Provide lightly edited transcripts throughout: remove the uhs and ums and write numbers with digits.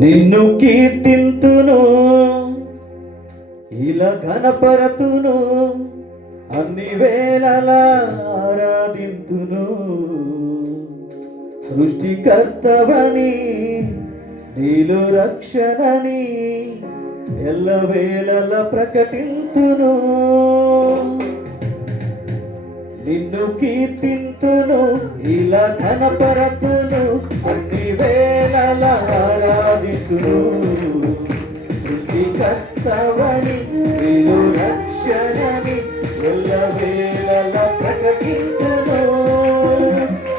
నిన్ను కీర్తింతును, ఇలా ఘనపరతును, అన్ని వేళలా ఆరాధింతును. సృష్టికర్తవని, నీలో రక్షణని ఎల్లవేళలా ప్రకటింతును. నిన్ను కీర్తింతును, ఇలా ఘనపరతును, అన్ని వేళలా ఆరాధింతును. సృష్టికర్తవని, నీలో రక్షణని ఎల్లవేళలా ప్రకటింతును.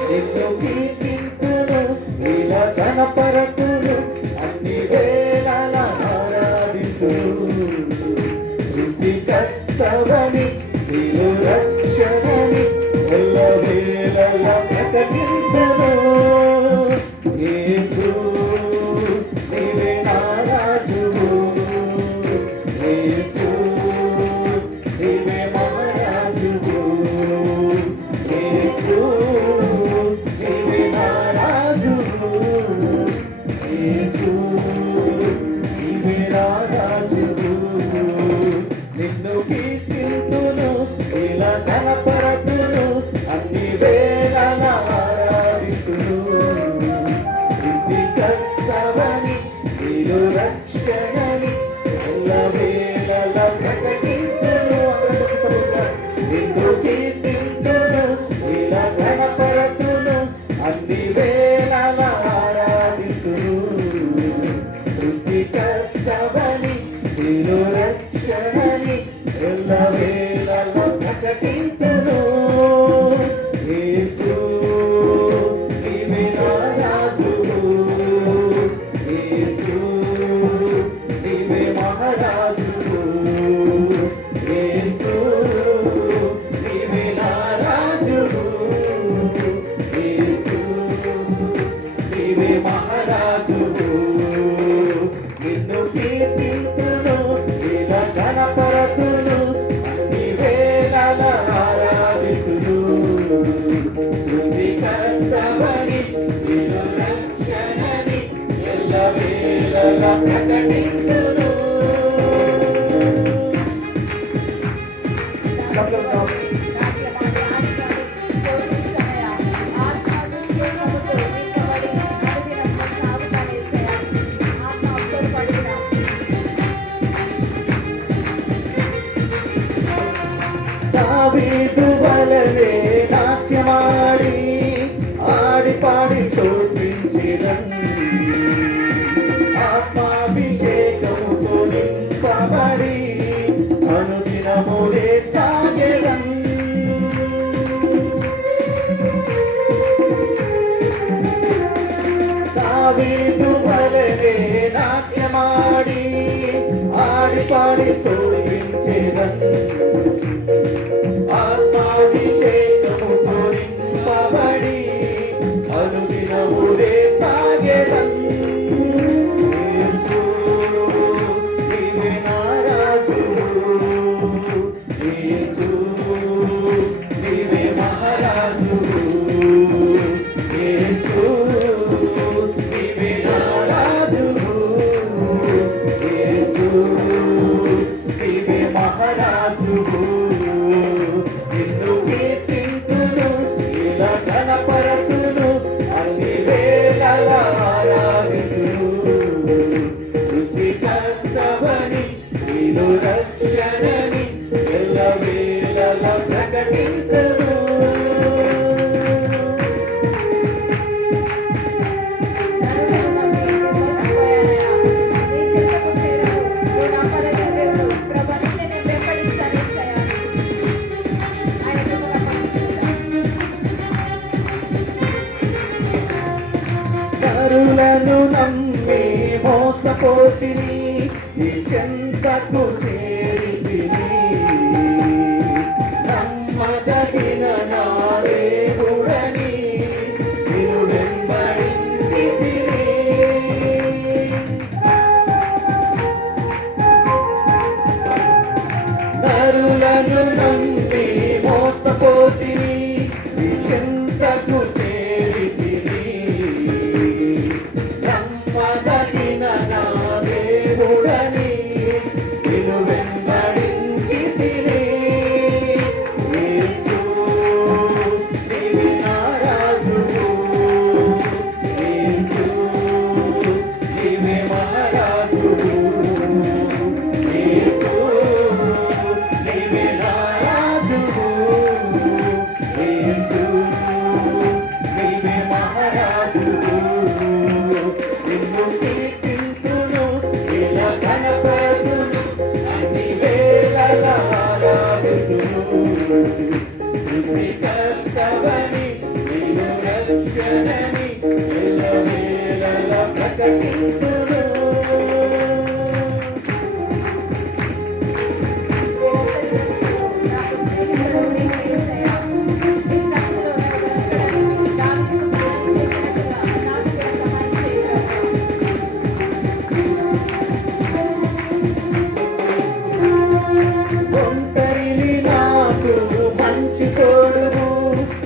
నిన్ను కీర్తింతును, ఇలా ఘనపరతును, అన్ని వేళలా ఆరాధింతును. సృష్టికర్తవని, నీలో రక్షణని ఎల్లవేళలా ప్రకటింతును. యేసు నీవే నా రాజువు, యేసు నీవే మహారాజువు, యేసు నీవే నా రాజువు, యేసు నీవే నా రాజువు. నిన్ను కీర్తింతును, ఇలా ఘనపరతును, అన్ని వేళలా ఆరాధింతును. సృష్టికర్తవని, నీలో రక్షణని ఎల్లవేళలా ప్రకటింతును. నిన్ను కీర్తింతును, ఇలా ఘనపరతును, అన్ని వేళలా ఆరాధింతును. సృష్టికర్తవని, నీలో రక్షణని ఎల్లవేళలా ప్రకటింతును. యేసు నీవే నా రాజువు, యేసు నీవే మహారాజువు, యేసు నీవే నా రాజువు, యేసు నీవే మహారాజువు. నిన్ను కీర్తింతును, ఇలా ఘనపరతును, అన్ని వేళలా ఆరాధింతును. సృష్టికర్తవని, నీలో రక్షణని ఎల్లవేళలా ప్రకటింతును. దావీదు వలె నాట్యమాడి, ఆడి పాడి స్తుతించెదన్. ఆత్మాభిషేకముతో నింపబడి అనుదినములే సాగెదన్. దావీదు వలె నాట్యమాడి, ఆడి పాడి స్తుతించెదన్. ఆత్మాభిషేకముతో నింపబడి అనుదినములే సాగెదన్. యేసు నీవే నా రాజువు, యేసు నీవే మహారాజువు, యేసు నీవే నా రాజువు, యేసు నీవే మహారాజువు. నిన్ను కీర్తింతును, ఇలా ఘనపరతును, అన్ని వేళలా ఆరాధింతును. సృష్టికర్తవని, నీలో రక్షణని ఎల్లవేళలా ప్రకటింతును. నరులను నమ్మి మోసపోతిని, నీ చెంతకు చేరితిని. నమ్మదగిన నా దేవుడని నిన్ను వెంబడించితిని. నరులను నమ్మి మోసపోతిని, నీ చెంతకు చేరితిని. నమ్మదగిన ప్రకటింతును. ఒంటరిని నాకు మంచి తోడును,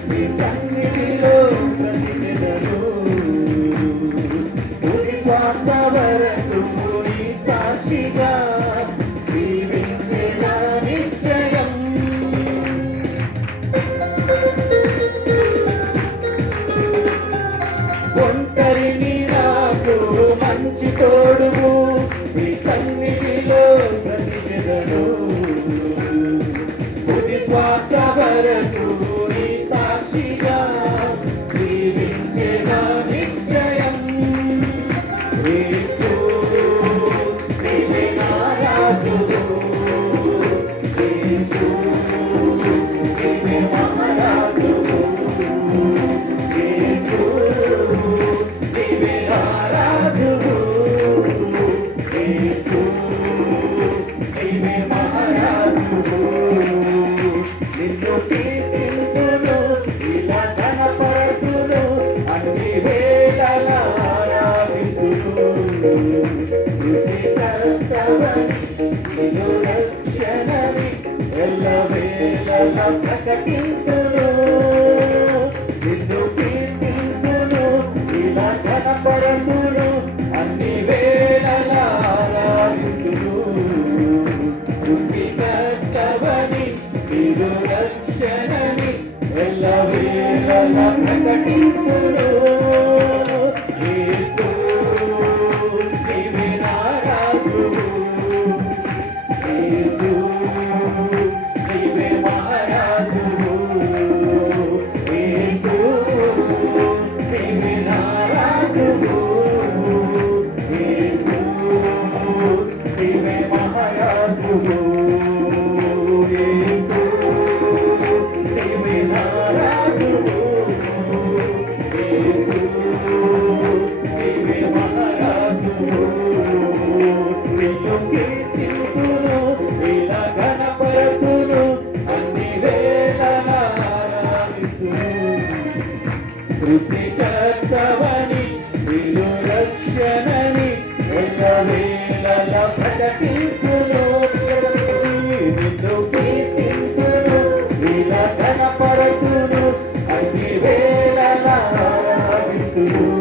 నీ సన్నిధిలో బ్రతికెదను. తుది శ్వాస వరకు నీ సాక్షిగా జీవించిన నిశ్చయం. ఒంటరిని నాకు మంచి తోడును, నీ సన్నిధిలో బ్రతికెదను. తుది శ్వాస వరకు నీ సాక్షిగా జీవించిన నిశ్చయం. యేసు నీవే నా రాజువు, యేసు నీవే మహారాజువు, యేసు నీవే నా రాజువు, యేసు నీవే మహారాజువు. నిన్ను కీర్తింతును, ఇలా ఘనపరతును, అన్ని వేళలా ఆరాధింతును. సృష్టికర్తవని, నిన్ను రక్షణని ఎల్లవేళలా ప్రకటింతును. నిన్ను కీర్తింతును, ఇలా ఘనపరతును, అన్ని వేళలా ఆరాధింతును. సృష్టికర్తవని, నిన్ను రక్షణని ఎల్లవేళలా ప్రకటింతును. యేసు నీవే నా రాజువు, యేసు నీవే మహారాజువు, యేసు నీవే నా రాజువు, యేసు నీవే మహారాజువు, యేసు నీవే నా రాజువు, యేసు నీవే మహారాజువు. నిన్ను కీర్తింతును, ఇలా ఘనపరతును, అన్ని వేళలా ఆరాధింతును. సృష్టికర్తవని, నిన్ను రక్షణని ఎల్లవేళలా ప్రకటింతును. నిన్ను కీర్తింతును, ఇలా ఘనపరతును, అన్ని వేళలా ఆరాధింతును.